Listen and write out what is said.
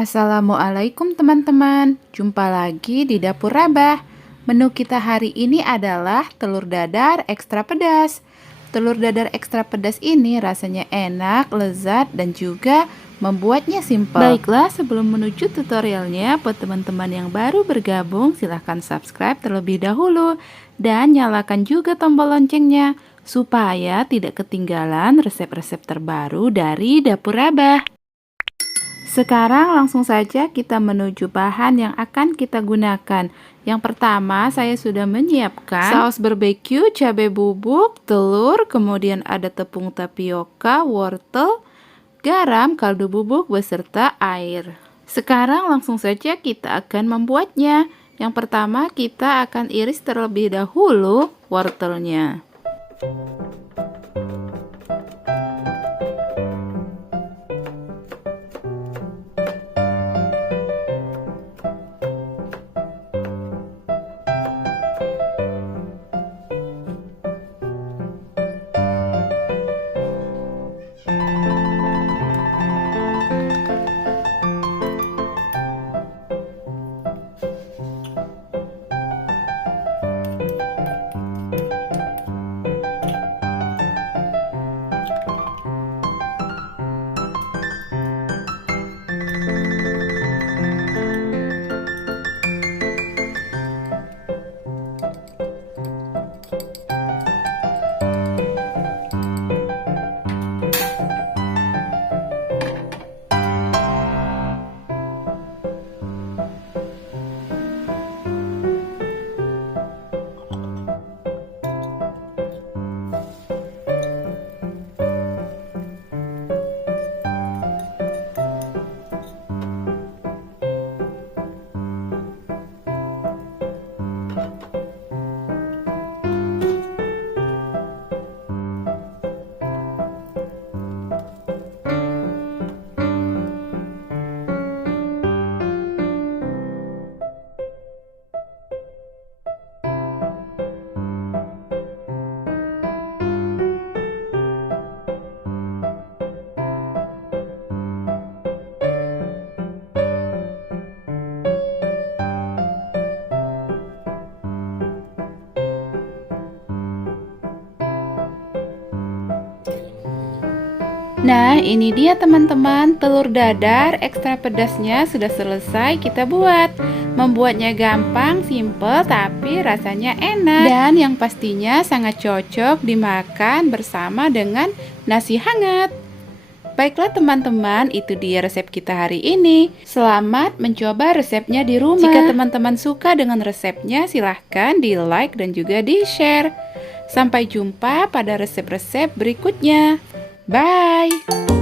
Assalamualaikum teman-teman, jumpa lagi di Dapur Rabah. Menu kita hari ini adalah telur dadar ekstra pedas. Telur dadar ekstra pedas ini rasanya enak, lezat, dan juga membuatnya simpel. Baiklah, sebelum menuju tutorialnya, buat teman-teman yang baru bergabung, silahkan subscribe terlebih dahulu. Dan nyalakan juga tombol loncengnya, supaya tidak ketinggalan resep-resep terbaru dari Dapur Rabah. Sekarang langsung saja kita menuju bahan yang akan kita gunakan. Yang pertama, saya sudah menyiapkan saus barbeque, cabai bubuk, telur, kemudian ada tepung tapioka, wortel, garam, kaldu bubuk, beserta air. Sekarang langsung saja kita akan membuatnya. Yang pertama, kita akan iris terlebih dahulu wortelnya. Nah, ini dia teman-teman, telur dadar ekstra pedasnya sudah selesai kita buat. Membuatnya gampang, simple, tapi rasanya enak. Dan yang pastinya sangat cocok dimakan bersama dengan nasi hangat. Baiklah teman-teman, itu dia resep kita hari ini. Selamat mencoba resepnya di rumah. Jika teman-teman suka dengan resepnya, silahkan di like dan juga di share. Sampai jumpa pada resep-resep berikutnya. Bye!